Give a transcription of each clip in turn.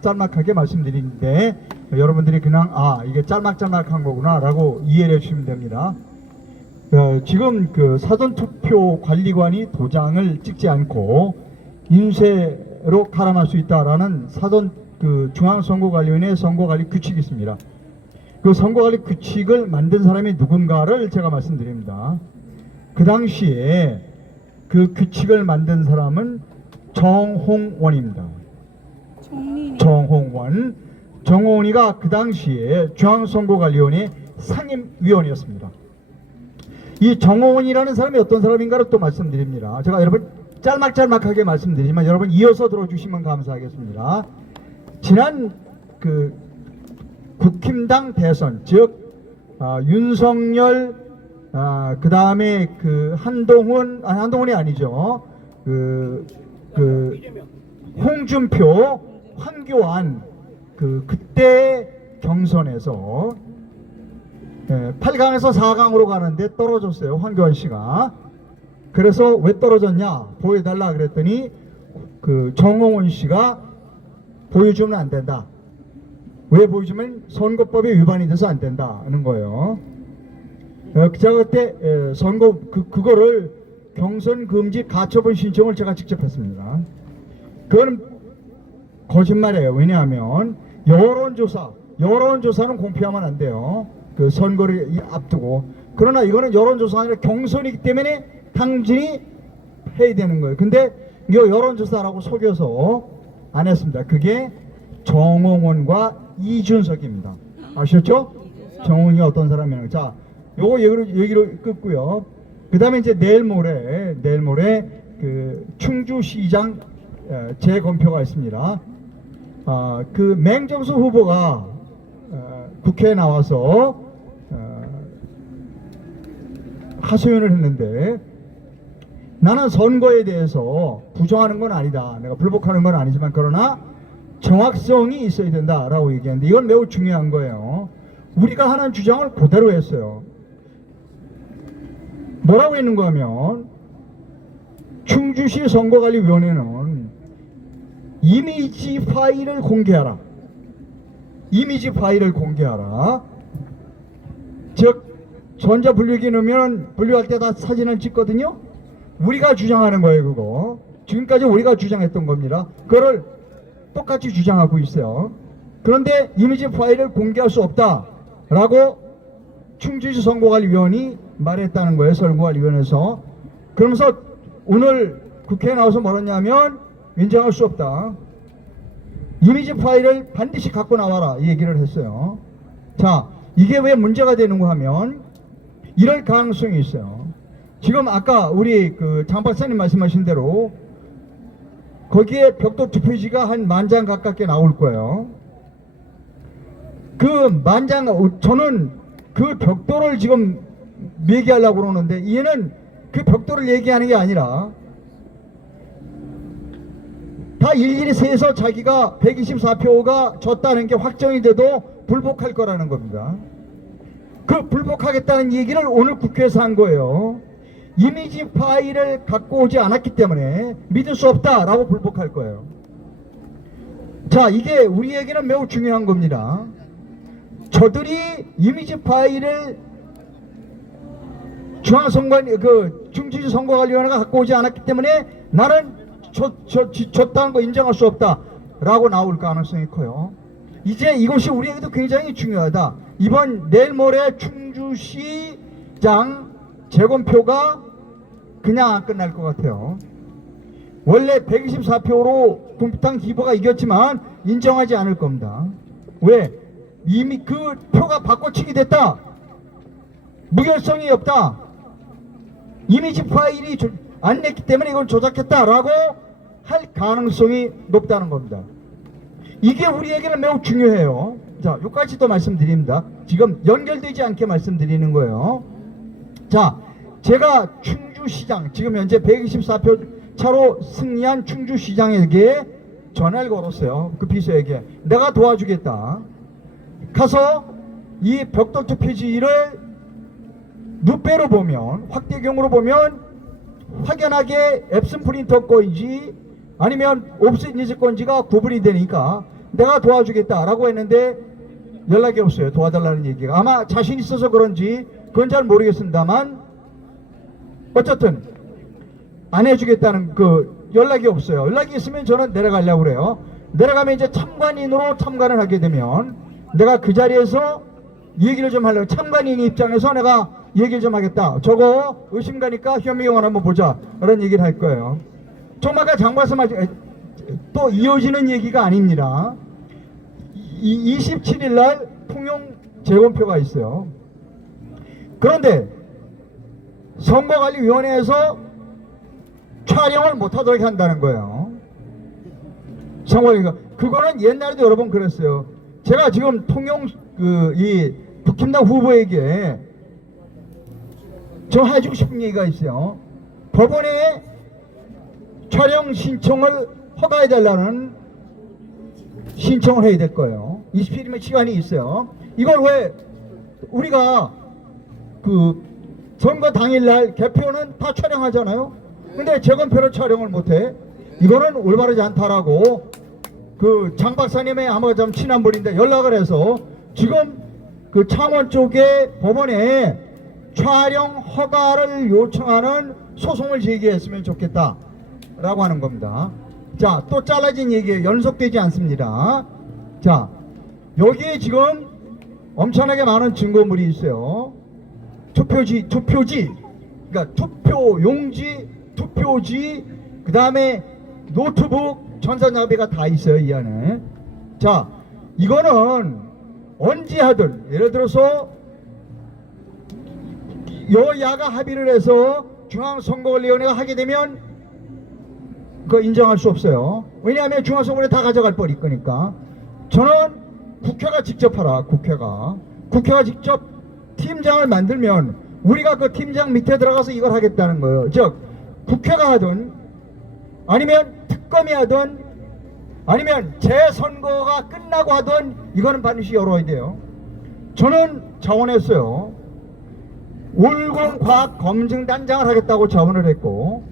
짤막하게 말씀드리는데 여러분들이 그냥 이게 짤막짤막한 거구나 라고 이해를 해주시면 됩니다. 지금 그 사전투표 관리관이 도장을 찍지 않고 인쇄로 가람할 수 있다라는 중앙선거관리위원회 선거관리 규칙이 있습니다. 그 선거관리 규칙을 만든 사람이 누군가를 제가 말씀드립니다. 그 당시에 그 규칙을 만든 사람은 정홍원입니다. 정홍원이가 그 당시에 중앙선거관리위원회 상임위원이었습니다. 이 정홍원이라는 사람이 어떤 사람인가를 또 말씀드립니다. 제가 여러분 짤막짤막하게 말씀드리지만 여러분 이어서 들어주시면 감사하겠습니다. 지난 그 국힘당 대선, 즉 윤석열, 그 다음에 그 한동훈이 아니죠. 홍준표, 황교안 그때 경선에서 8강에서 4강으로 가는데 떨어졌어요. 황교안 씨가. 그래서 왜 떨어졌냐 보여달라 그랬더니 그 정홍원 씨가 보여주면 안 된다. 왜 보여주면 선거법에 위반이 돼서 안 된다는 거예요. 제가 그때 그거를 경선 금지 가처분 신청을 제가 직접 했습니다. 그건 거짓말이에요. 왜냐하면 여론조사는 공표하면 안 돼요. 그 선거를 앞두고. 그러나 이거는 여론조사가 아니라 경선이기 때문에 당진이 해야 되는 거예요. 근데 이 여론조사라고 속여서 안 했습니다. 그게 정홍원과 이준석입니다. 아셨죠? 정홍원이 어떤 사람이냐고. 자, 요거 얘기로 끊고요. 그 다음에 이제 내일 모레 그 충주시장 재검표가 있습니다. 그 맹정수 후보가 국회에 나와서 하소연을 했는데 나는 선거에 대해서 부정하는 건 아니다. 내가 불복하는 건 아니지만 그러나 정확성이 있어야 된다라고 얘기했는데 이건 매우 중요한 거예요. 우리가 하는 주장을 그대로 했어요. 뭐라고 했는가 하면 충주시 선거관리위원회는 이미지 파일을 공개하라. 즉 전자분류기 넣으면 분류할 때 다 사진을 찍거든요. 우리가 주장하는 거예요. 그거 지금까지 우리가 주장했던 겁니다. 그거를 똑같이 주장하고 있어요. 그런데 이미지 파일을 공개할 수 없다라고 충주시 선거관리위원이 말했다는 거예요. 선거관리위원회에서. 그러면서 오늘 국회에 나와서 뭐랬냐면 인정할 수 없다. 이미지 파일을 반드시 갖고 나와라 이 얘기를 했어요. 자, 이게 왜 문제가 되는가 하면 이럴 가능성이 있어요. 지금 아까 우리 그 장 박사님 말씀하신 대로 거기에 벽돌 투표지가 한 10,000장 가깝게 나올 거예요. 그 10,000장, 저는 그 벽돌을 지금 얘기하려고 그러는데 얘는 그 벽돌을 얘기하는 게 아니라 다 일일이 세서 자기가 124표가 졌다는 게 확정이 돼도 불복할 거라는 겁니다. 그 불복하겠다는 얘기를 오늘 국회에서 한 거예요. 이미지 파일을 갖고 오지 않았기 때문에 믿을 수 없다라고 불복할 거예요. 자, 이게 우리에게는 매우 중요한 겁니다. 저들이 이미지 파일을 충주시 선거관리위원회가 갖고 오지 않았기 때문에 나는 졌다는 거 인정할 수 없다라고 나올 가능성이 커요. 이제 이것이 우리에게도 굉장히 중요하다. 내일 모레 충주시장 재검표가 그냥 안 끝날 것 같아요. 원래 124표로 국민당 기부가 이겼지만 인정하지 않을 겁니다. 왜? 이미 그 표가 바꿔치기 됐다. 무결성이 없다. 이미지 파일이 안 냈기 때문에 이걸 조작했다라고 할 가능성이 높다는 겁니다. 이게 우리에게는 매우 중요해요. 자, 여기까지 또 말씀드립니다. 지금 연결되지 않게 말씀드리는 거예요. 자, 제가 충주시장, 지금 현재 124표 차로 승리한 충주시장에게 전화를 걸었어요. 그 비서에게. 내가 도와주겠다. 가서 이 벽돌 투표지를 누페로 보면, 확대경으로 보면 확연하게 앱슨 프린터 건지 아니면 옵스니즈 건지가 구분이 되니까 내가 도와주겠다라고 했는데 연락이 없어요. 도와달라는 얘기가. 아마 자신 있어서 그런지 그건 잘 모르겠습니다만 어쨌든 안 해주겠다는 그 연락이 없어요. 연락이 있으면 저는 내려가려고 그래요. 내려가면 이제 참관인으로 참관을 하게 되면 내가 그 자리에서 얘기를 좀 하려고, 참관인 입장에서 내가 얘기를 좀 하겠다. 저거 의심 가니까 현미경을 한번 보자. 그런 얘기를 할 거예요. 정말 장박사 또 이어지는 얘기가 아닙니다. 27일 날 통영 재검표가 있어요. 그런데 선거관리위원회에서 촬영을 못하도록 한다는 거예요. 그거는 옛날에도 여러 번 그랬어요. 제가 지금 통영 이 국힘당 후보에게 저 해주고 싶은 얘기가 있어요. 법원에 촬영 신청을 허가해달라는 신청을 해야 될 거예요. 27일이면 시간이 있어요. 이걸 왜 우리가 그 선거 당일날 개표는 다 촬영하잖아요. 근데 재검표를 촬영을 못해. 이거는 올바르지 않다라고 그 장 박사님의 아마 좀 친한 분인데 연락을 해서 지금 그 창원 쪽에 법원에 촬영 허가를 요청하는 소송을 제기했으면 좋겠다라고 하는 겁니다. 자, 또 잘라진 얘기에 연속되지 않습니다. 자, 여기에 지금 엄청나게 많은 증거물이 있어요. 투표지, 그러니까 투표용지, 투표지, 그 다음에 노트북, 전산장비가 다 있어요, 이 안에. 자, 이거는 언제 하든, 예를 들어서 여야가 합의를 해서 중앙선거관리위원회가 하게 되면 그거 인정할 수 없어요. 왜냐하면 중앙선거관리 다 가져갈 거니까. 저는 국회가 직접 하라. 국회가 직접 팀장을 만들면 우리가 그 팀장 밑에 들어가서 이걸 하겠다는 거예요. 즉 국회가 하든 아니면 특검이 하든 아니면 재선거가 끝나고 하든 이거는 반드시 열어야 돼요. 저는 자원했어요. 올공과학검증단장을 하겠다고 자원을 했고,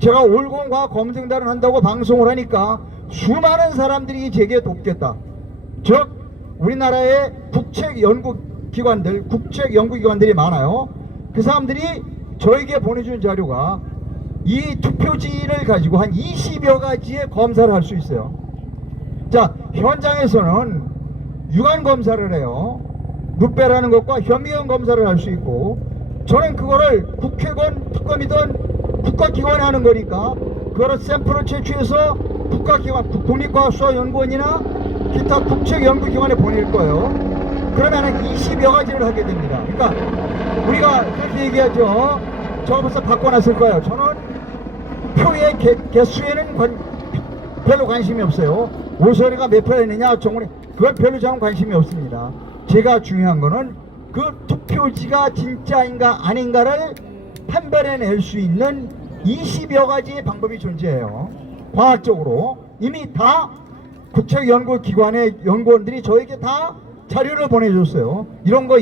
제가 올공과학검증단을 한다고 방송을 하니까 수많은 사람들이 제게 돕겠다. 즉 우리나라의 국책연구기관들이 많아요. 그 사람들이 저에게 보내준 자료가 이 투표지를 가지고 한 20여 가지의 검사를 할 수 있어요. 자, 현장에서는 유관 검사를 해요. 룻배라는 것과 현미경 검사를 할 수 있고, 저는 그거를 국회건 특검이든 국가기관에 하는 거니까 그거를 샘플을 채취해서 국가기관, 국립과학수사연구원이나 기타 국책연구기관에 보낼 거예요. 그러면 20여 가지를 하게 됩니다. 그러니까 우리가 그렇게 얘기하죠. 저 벌써 바꿔놨을 거예요. 저는 표의 개수에는 별로 관심이 없어요. 오소리가 몇 표 했느냐, 정원이, 그건 별로 저는 관심이 없습니다. 제가 중요한 거는 그 투표지가 진짜인가 아닌가를 판별해낼 수 있는 20여 가지의 방법이 존재해요. 과학적으로 이미 다 국책연구기관의 연구원들이 저에게 다 자료를 보내줬어요. 이런 거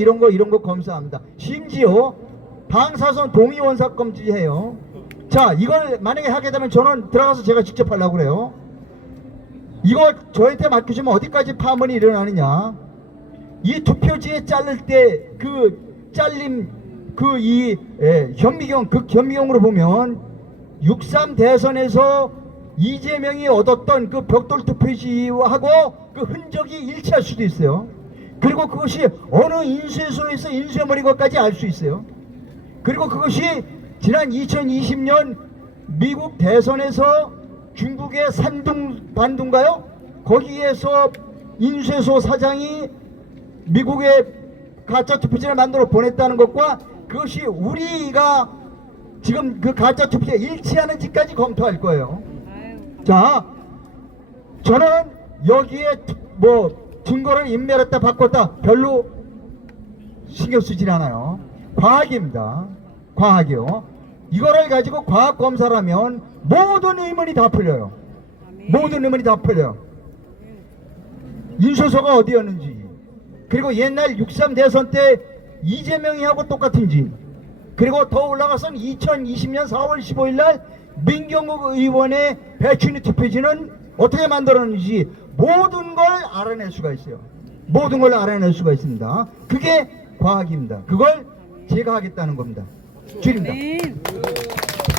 검사합니다. 심지어 방사선 동위원사검지해요. 자, 이걸 만약에 하게 되면 저는 들어가서 제가 직접 하려고 그래요. 이거 저한테 맡겨주면 어디까지 파문이 일어나느냐. 이 투표지에 자를 때 그 잘림 현미경으로 보면 6.3 대선에서 이재명이 얻었던 그 벽돌 투표지하고 그 흔적이 일치할 수도 있어요. 그리고 그것이 어느 인쇄소에서 인쇄물인 것까지 알 수 있어요. 그리고 그것이 지난 2020년 미국 대선에서 중국의 반둥가요? 거기에서 인쇄소 사장이 미국의 가짜 투표지를 만들어 보냈다는 것과 그것이 우리가 지금 그 가짜 투표에 일치하는지까지 검토할 거예요. 자, 저는 여기에 증거를 인멸했다 바꿨다 별로 신경 쓰질 않아요. 과학입니다. 과학이요. 이거를 가지고 과학 검사를 하면 모든 의문이 다 풀려요. 모든 의문이 다 풀려요. 인쇄소가 어디였는지, 그리고 옛날 6.3 대선 때 이재명이 하고 똑같은지, 그리고 더 올라가서는 2020년 4월 15일 날 민경욱 의원의 배춘희 투표지는 어떻게 만들었는지 모든 걸 알아낼 수가 있어요. 모든 걸 알아낼 수가 있습니다. 그게 과학입니다. 그걸 제가 하겠다는 겁니다. 주입니다.